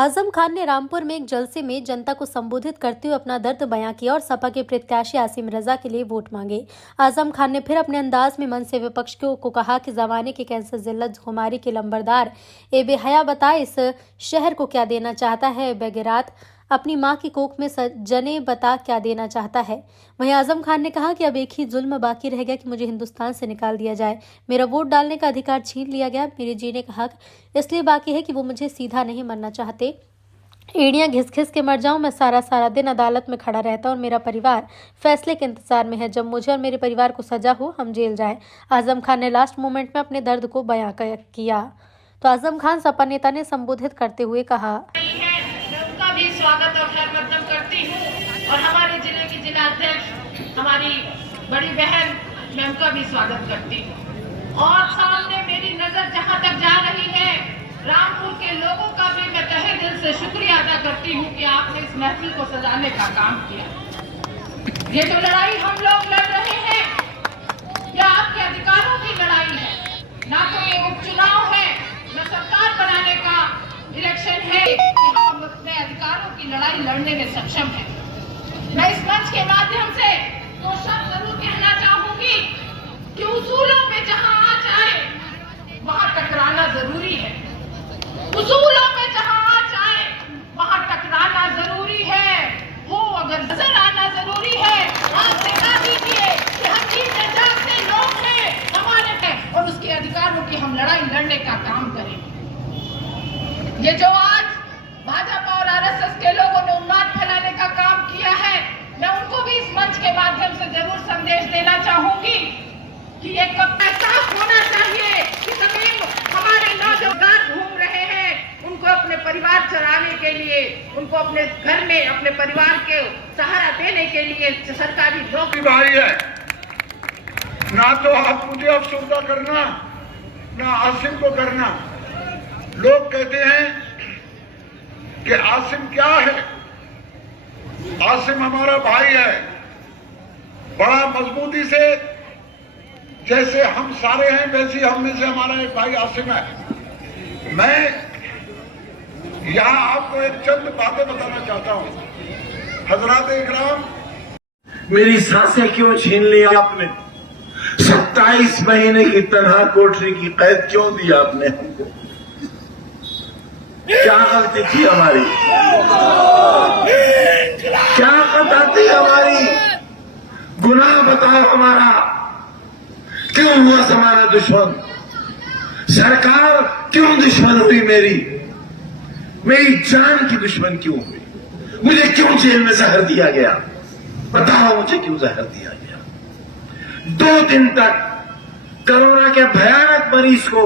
आजम खान ने रामपुर में एक जलसे में जनता को संबोधित करते हुए अपना दर्द बयां किया और सपा के प्रत्याशी आसिम रजा के लिए वोट मांगे। आजम खान ने फिर अपने अंदाज में मन से विपक्ष को कहा कि जमाने के कैंसर जिल्लत खुमारी के लंबरदार ए बेहया बता इस शहर को क्या देना चाहता है। बेगैरात अपनी मां की कोख में जने बता क्या देना चाहता है। वहीं आजम खान ने कहा कि अब एक ही जुल्म बाकी रह गया कि मुझे हिंदुस्तान से निकाल दिया जाए। मेरा वोट डालने का अधिकार छीन लिया गया। मेरे जीने का हक इसलिए बाकी है कि वो मुझे सीधा नहीं मरना चाहते। एड़ियां घिस घिस के मर जाऊं। मैं सारा दिन अदालत में खड़ा रहता और मेरा परिवार फैसले के इंतजार में है। जब मुझे और मेरे परिवार को सजा हो, हम जेल जाएं। आजम खान ने लास्ट मोमेंट में अपने दर्द को बयां किया। तो आजम खान सपा नेता ने संबोधित करते हुए कहा, भी स्वागत और खैर मकदम करती हूँ और हमारे जिले की जिला अध्यक्ष हमारी बड़ी बहन मैं उनका भी स्वागत करती हूँ। और सामने मेरी नजर जहाँ तक जा रही है, रामपुर के लोगों का भी मैं तहे दिल से शुक्रिया अदा करती हूँ कि आपने इस महफिल को सजाने का काम किया। ये जो लड़ाई हम लोग लड़ रहे हैं, यह आपके अधिकारों की लड़ाई है, ना तो ये उपचुनाव है, न सरकार बनाने का इलेक्शन है कि हम अपने अधिकारों की लड़ाई लड़ने में सक्षम हैं। मैं इस मंच के माध्यम से दो शब्द जरूर कहना चाहूंगी कि उसूलों पे जहां आ जाए वहां टकराना जरूरी है। उसूलों पे जहां आ जाए वहां टकराना जरूरी है। हो अगर नजर आना जरूरी है। आप दिखा दीजिए कि हम जीते जागते लोग हैं, हमारे हैं और उसके अधिकारों की हम लड़ाई लड़ने का काम करें। ये जो आज भाजपा और आरएसएस के लोगों ने उन्माद फैलाने का काम किया है, मैं उनको भी इस मंच के माध्यम से जरूर संदेश देना चाहूंगी कि ये कब एहसास होना चाहिए कि जमीन हमारे नौजवान घूम रहे हैं, उनको अपने परिवार चलाने के लिए, उनको अपने घर में अपने परिवार के सहारा देने के लिए सरकारी नौकरी भाई है। ना तो आप मुझे अफसरदा करना, ना आसिम को करना। लोग कहते हैं कि आसिम क्या है। आसिम हमारा भाई है, बड़ा मजबूती से जैसे हम सारे हैं वैसे हम में से हमारा एक भाई आसिम है। मैं यहां आपको एक चंद बातें बताना चाहता हूं। हजरात इकराम, मेरी सांसें क्यों छीन ली आपने? 27 महीने की तनहा कोठरी की कैद क्यों दी आपने हमको? क्या गलती थी हमारी? क्या खता थी हमारी? गुनाह बताओ हमारा। क्यों हुआ हमारा दुश्मन? सरकार क्यों दुश्मन हुई मेरी? मेरी जान की दुश्मन क्यों हुई? मुझे क्यों जेल में जहर दिया गया? बताओ मुझे क्यों जहर दिया गया? 2 दिन तक कोरोना के भयानक मरीज को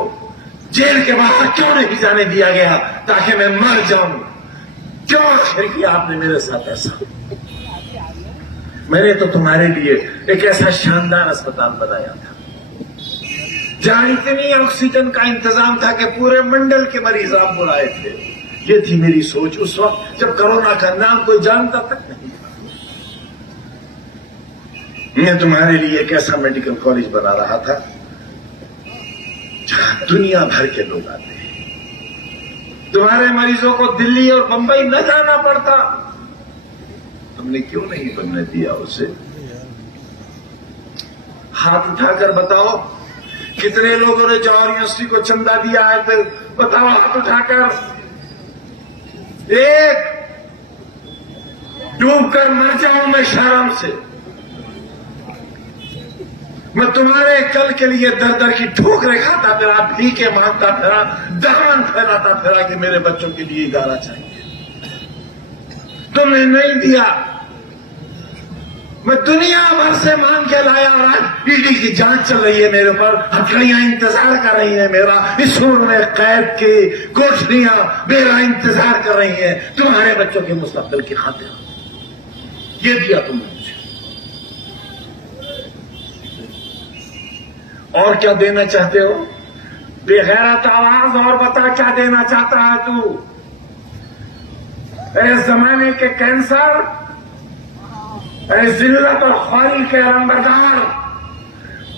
जेल के बाहर क्यों नहीं जाने दिया गया ताकि मैं मर जाऊं? क्यों आखिर किया आपने मेरे साथ ऐसा? मैंने तो तुम्हारे लिए एक ऐसा शानदार अस्पताल बनाया था जहां इतनी ऑक्सीजन का इंतजाम था कि पूरे मंडल के मरीज आप बुलाए थे। ये थी मेरी सोच उस वक्त जब कोरोना का नाम कोई जानता तक नहीं था। मैं तुम्हारे लिए एक ऐसा मेडिकल कॉलेज बना रहा था जहां दुनिया भर के लोग आते हैं। तुम्हारे मरीजों को दिल्ली और बंबई न जाना पड़ता। तुमने क्यों नहीं बनने दिया उसे? हाथ उठाकर बताओ कितने लोगों ने जवाहर यूनिवर्सिटी को चंदा दिया है? फिर बताओ हाथ उठाकर। एक डूबकर मर जाऊं मैं शर्म से। मैं तुम्हारे कल के लिए दर दर की ठोकरें खाता फिरा, भीखे मांगता फिरा, दामन फैलाता फिरा कि मेरे बच्चों के लिए इदारा चाहिए। तुमने नहीं दिया। मैं दुनिया भर से मांग के लाया और आज ईडी की जांच चल रही है मेरे ऊपर। हथकड़ियां इंतजार कर रही है मेरा। इस सूर में कैद की कोठरियां मेरा इंतजार कर रही है तुम्हारे बच्चों के मुस्तकबिल की खातिर। ये दिया तुमने। और क्या देना चाहते हो? बेगैरत आवाज और बता क्या देना चाहता है तू? इस जमाने के कैंसर, इस जिल्लत और ख्वारी के लंबरदार,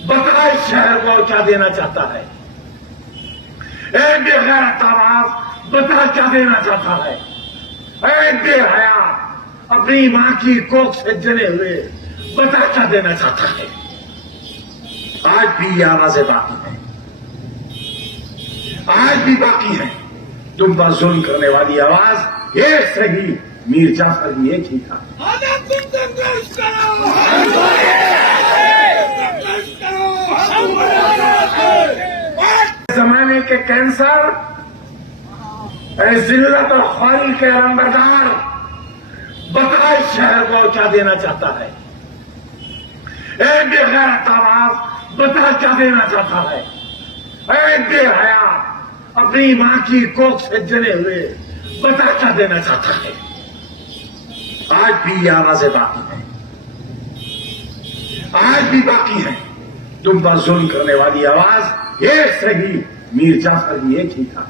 बता इस शहर को और क्या देना चाहता है? बेगैरत आवाज बता क्या देना चाहता है? ऐ बेहया, अपनी मां की कोख से जले हुए बता क्या देना चाहता है? आज भी ये आवाजें बाकी हैं, आज भी बाकी है। तुम पर जुल्म करने वाली आवाज एक सही, मीर जाफर भी एक ही था। जमाने के कैंसर, जिल्लत और ख्वारी के अलंबरदार बता इस शहर को क्या देना चाहता है? ऐ बेगैरत आवाज बता क्या देना चाहता है? ऐ बेहया, अपनी मां की कोख से जले हुए बता क्या देना चाहता है? आज भी ये आवाजें बाकी हैं, आज भी बाकी है। तुम पर जुल्म करने वाली आवाज एक सही, मीर जाफर भी एक ही था।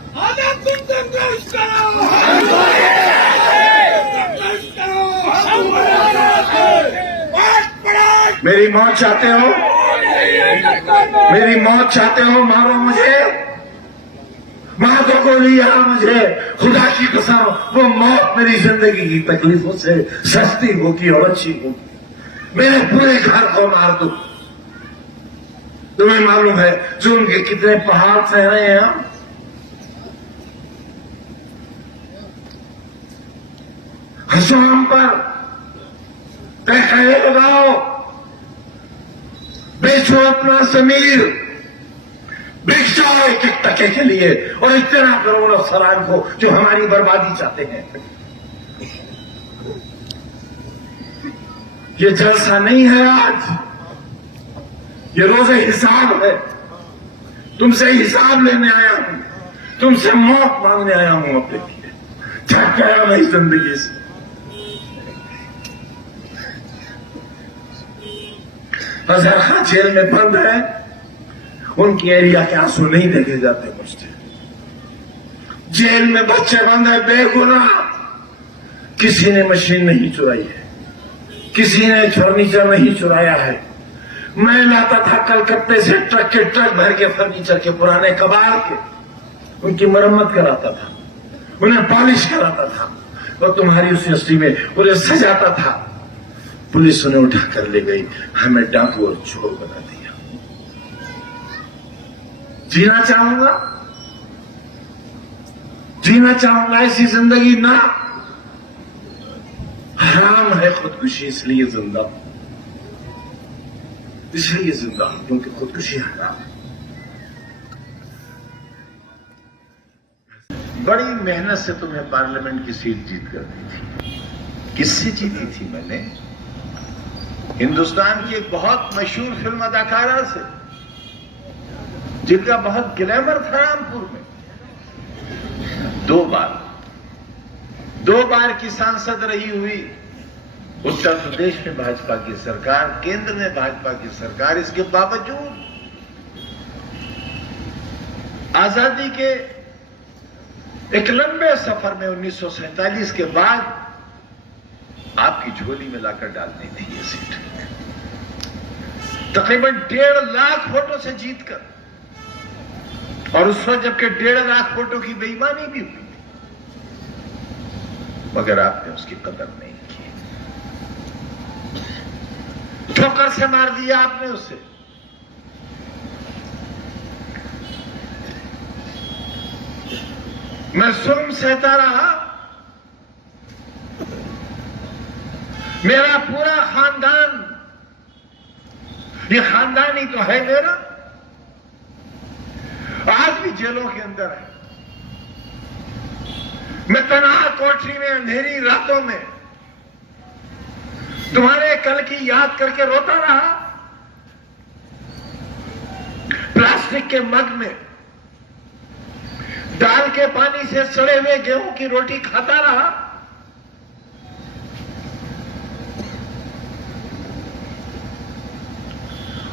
मेरी मौत चाहते हो? मेरी मौत चाहते हो? मारो मुझे, मार दो गोली यहाँ मुझे। खुदा की कसम, वो मौत मेरी जिंदगी की तकलीफों से सस्ती होगी और अच्छी होगी। मेरे पूरे घर को मार दो। तुम्हें मालूम है जुल्म के कितने पहाड़ सह रहे हैं हम? हंसो हम पर, तय लगाओ, बेचो अपना जमीर, बिक जाओ एक एक टके के लिए और इतना करोड़ अफसरान को जो हमारी बर्बादी चाहते हैं। ये जलसा नहीं है आज, ये रोज़े हिसाब है। तुमसे हिसाब लेने आया हूं, तुमसे मौत मांगने आया हूं अपने लिए। थक गया मैं इस जिंदगी से। अजहर खान जेल में बंद है, उनकी एरिया के आंसू नहीं देखे जाते मुझसे। जेल में बच्चे बंद है बेगुनाह, किसी ने मशीन नहीं चुराई है, किसी ने फर्नीचर नहीं चुराया है। मैं लाता था कलकत्ते से ट्रक के ट्रक भर के फर्नीचर के पुराने कबाड़ के, उनकी मरम्मत कराता था, उन्हें पॉलिश कराता था और तुम्हारी उस इंडस्ट्री में उन्हें सजाता था। पुलिस उन्हें उठा कर ले गई, हमें डाकू और चोर बना दिया। जीना चाहूंगा, जीना चाहूंगा ऐसी जिंदगी ना। हराम है खुदकुशी, इसलिए जिंदा हूं, इसलिए जिंदा हूं क्योंकि खुदकुशी हराम है। बड़ी मेहनत से तुम्हें पार्लियामेंट की सीट जीत कर दी थी। किससे जीती थी मैंने? हिंदुस्तान की एक बहुत मशहूर फिल्म अदाकारा से, जिनका बहुत ग्लैमर था रामपुर में। दो बार की सांसद रही हुई, उत्तर प्रदेश में भाजपा की सरकार, केंद्र में भाजपा की सरकार। इसके बावजूद आजादी के एक लंबे सफर में 1947 के बाद आपकी झोली में लाकर डालनी थी ये सीट। तकरीबन 1.5 लाख वोटों से जीतकर, और उस वक्त जबकि 1.5 लाख वोटों की बेईमानी भी हुई थी, मगर आपने उसकी कदर नहीं की। ठोकर से मार दिया आपने उसे। मैं जुल्म सहता रहा, मेरा पूरा खानदान, ये खानदान ही तो है मेरा, आज भी जेलों के अंदर है। मैं तन्हा कोठरी में अंधेरी रातों में तुम्हारे कल की याद करके रोता रहा। प्लास्टिक के मग में दाल के पानी से सड़े हुए गेहूं की रोटी खाता रहा।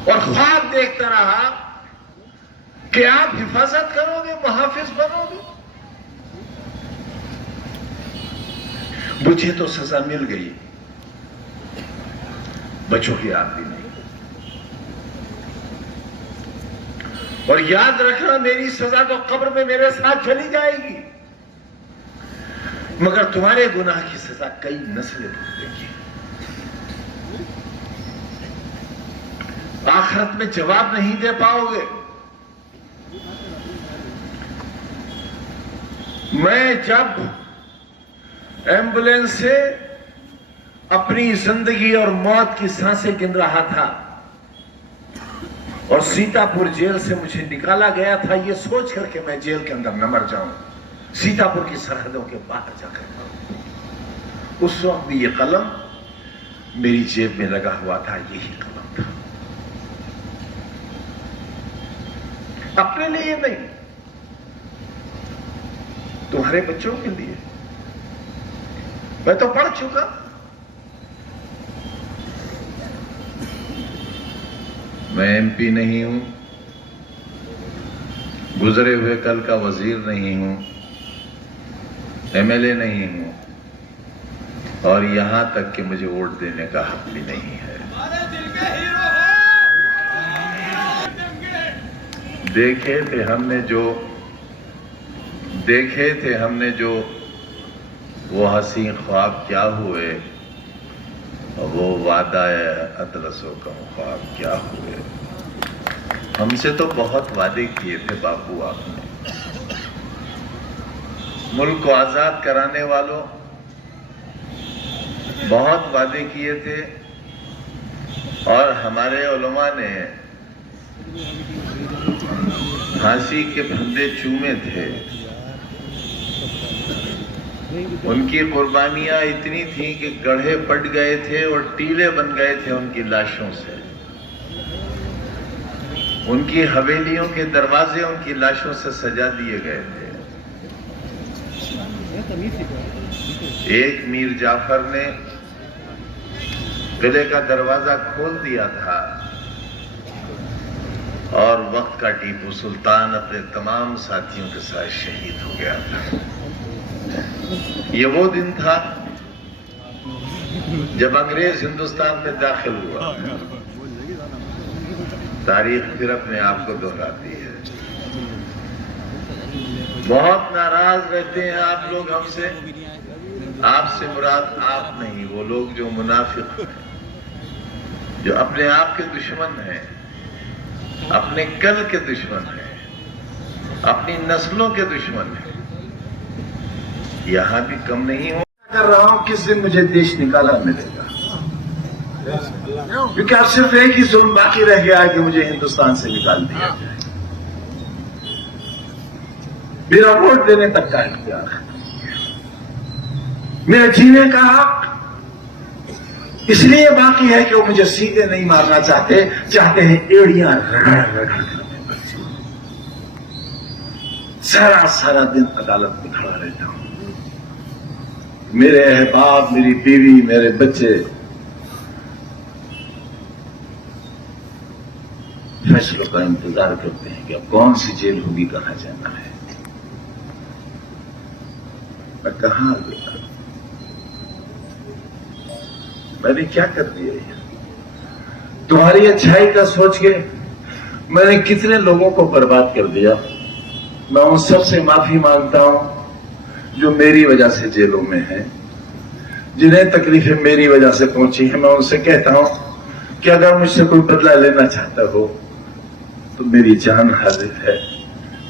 और ख्वाब देखता रहा कि आप हिफाजत करोगे, मुहाफिज बनोगे। मुझे तो सजा मिल गई, बचोगे आप भी नहीं। और याद रखना, मेरी सजा तो कब्र में मेरे साथ चली जाएगी। मगर तुम्हारे गुनाह की सजा कई नस्लें भुगतेंगी। आखिरत में जवाब नहीं दे पाओगे। मैं जब एम्बुलेंस से अपनी जिंदगी और मौत की सांसें गिन रहा था और सीतापुर जेल से मुझे निकाला गया था, ये सोच करके मैं जेल के अंदर न मर जाऊं, सीतापुर की सरहदों के बाहर जाकर मरूं। उस वक्त भी ये कलम मेरी जेब में लगा हुआ था, यही कलम था। अपने लिए नहीं, तुम्हारे बच्चों के लिए। मैं तो पढ़ चुका। मैं एमपी नहीं हूं, गुजरे हुए कल का वजीर नहीं हूं, एमएलए नहीं हूं, और यहां तक कि मुझे वोट देने का हक भी नहीं है। देखे थे हमने जो वो हसी ख्वाब क्या हुए, वो वादा अतलसो कम ख्वाब क्या हुए। हमसे तो बहुत वादे किए थे बापू आपने, मुल्क को आजाद कराने वालों, बहुत वादे किए थे। और हमारे उलमा ने फांसी के फंदे चूमे थे। उनकी कुर्बानियां इतनी थी कि गड्ढे पट गए थे और टीले बन गए थे उनकी लाशों से। उनकी हवेलियों के दरवाजे उनकी लाशों से सजा दिए गए थे। एक मीर जाफर ने किले का दरवाजा खोल दिया था और वक्त का टीपू सुल्तान अपने तमाम साथियों के साथ शहीद हो गया था। ये वो दिन था जब अंग्रेज हिंदुस्तान में दाखिल हुआ। तारीख फिर अपने आप को दोहराती है। बहुत नाराज रहते हैं आप लोग हमसे। आपसे मुराद आप नहीं, वो लोग जो मुनाफिक हैं, जो अपने आप के दुश्मन हैं, अपने कल के दुश्मन हैं, अपनी नस्लों के दुश्मन हैं। यहां भी कम नहीं हो कर रहा हूं किस दिन मुझे देश निकाला मिलेगा, क्योंकि अब सिर्फ एक ही जुल्म बाकी रह गया है कि मुझे हिंदुस्तान से निकाल दिया जाए। मेरा वोट देने तक का इख्तियार है, मेरे जीने का हक इसलिए बाकी है कि वो मुझे सीधे नहीं मारना चाहते हैं एड़ियां रगड़ कर। सारा दिन अदालत में खड़ा रहता हूं। मेरे अहबाब, मेरी बीवी, मेरे बच्चे फैसलों का इंतजार करते हैं कि अब कौन सी जेल होगी, कहां जाना है। मैं कहां आ गया, मैंने क्या कर दिया है? तुम्हारी अच्छाई का सोच के मैंने कितने लोगों को बर्बाद कर दिया। मैं उन सबसे माफी मांगता हूं जो मेरी वजह से जेलों में हैं, जिन्हें तकलीफें मेरी वजह से पहुंची हैं। मैं उनसे कहता हूं कि अगर मुझसे कोई बदला लेना चाहता हो तो मेरी जान हाजिर है,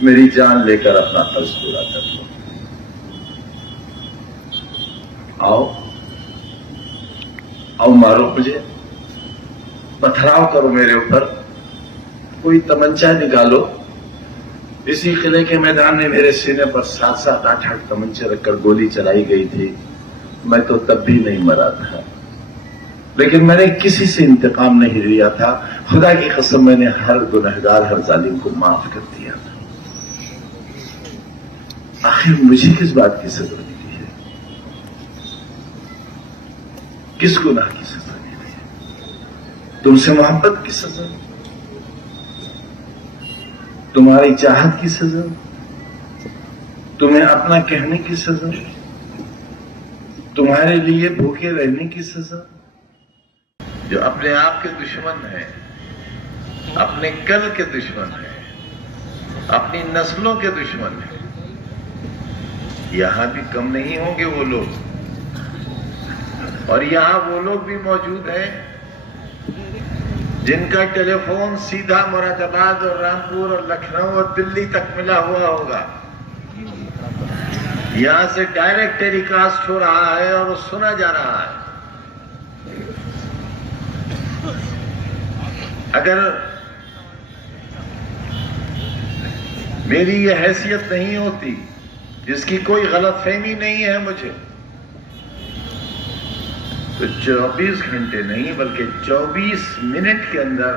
मेरी जान लेकर अपना फर्ज पूरा कर लो। आओ मारो मुझे, पथराव करो मेरे ऊपर, कोई तमंचा निकालो। इसी किले के मैदान में मेरे सीने पर 7-7, 8-8 तमंचे रखकर गोली चलाई गई थी। मैं तो तब भी नहीं मरा था, लेकिन मैंने किसी से इंतकाम नहीं लिया था। खुदा की कसम, मैंने हर गुनहगार, हर जालिम को माफ कर दिया था। आखिर मुझे किस बात की सजा मिली है? किस गुनाह की सजा मिली है? तुमसे मोहब्बत की सजा, तुम्हारी चाहत की सजा, तुम्हें अपना कहने की सजा, तुम्हारे लिए भूखे रहने की सजा। जो अपने आप के दुश्मन हैं, अपने कल के दुश्मन हैं, अपनी नस्लों के दुश्मन हैं, यहां भी कम नहीं होंगे वो लोग, और यहां वो लोग भी मौजूद हैं जिनका टेलीफोन सीधा मुरादाबाद और रामपुर और लखनऊ और दिल्ली तक मिला हुआ होगा। यहां से डायरेक्ट टेलीकास्ट हो रहा है और वो सुना जा रहा है। अगर मेरी ये हैसियत नहीं होती, जिसकी कोई गलतफहमी नहीं है मुझे, तो 24 घंटे नहीं बल्कि 24 मिनट के अंदर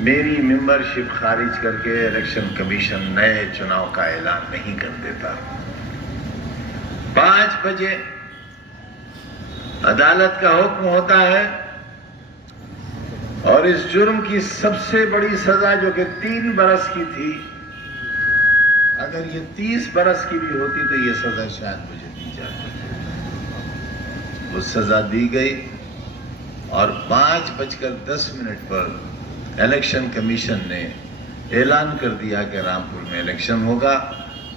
मेरी मेंबरशिप खारिज करके इलेक्शन कमीशन नए चुनाव का ऐलान नहीं कर देता। 5 बजे अदालत का हुक्म होता है और इस जुर्म की सबसे बड़ी सजा जो कि 3 बरस की थी, अगर ये 30 बरस की भी होती तो ये सजा शायद मुझे दी जाती। वो सजा दी गई और 5:10 पर इलेक्शन कमीशन ने ऐलान कर दिया कि रामपुर में इलेक्शन होगा।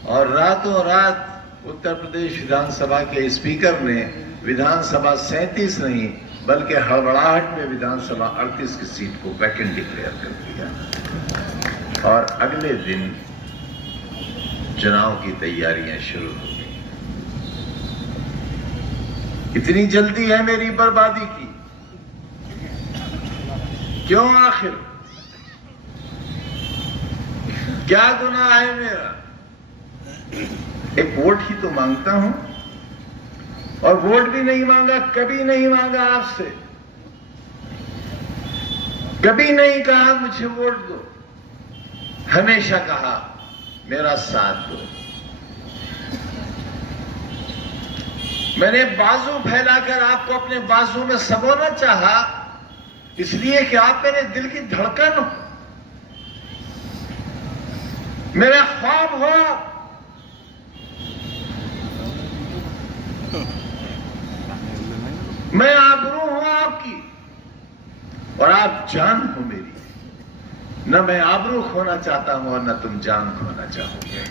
और रातों रात उत्तर प्रदेश विधानसभा के स्पीकर ने विधानसभा 37 नहीं बल्कि हड़बड़ाहट में विधानसभा 38 की सीट को वैकेंट डिक्लेयर कर दिया और अगले दिन चुनाव की तैयारियां शुरू हो गई। इतनी जल्दी है मेरी बर्बादी की, क्यों? आखिर क्या गुनाह है मेरा? एक वोट ही तो मांगता हूं, और वोट भी नहीं मांगा, कभी नहीं मांगा आपसे, कभी नहीं कहा मुझे वोट दो, हमेशा कहा मेरा साथ दो। मैंने बाजू फैलाकर आपको अपने बाजू में सबोना चाहा, इसलिए कि आप मेरे दिल की धड़कन हो, मेरा ख्वाब हो। मैं आबरू हूं आपकी और आप जान हो मेरी। न मैं आबरू खोना चाहता हूं और न तुम जान खोना चाहोगे।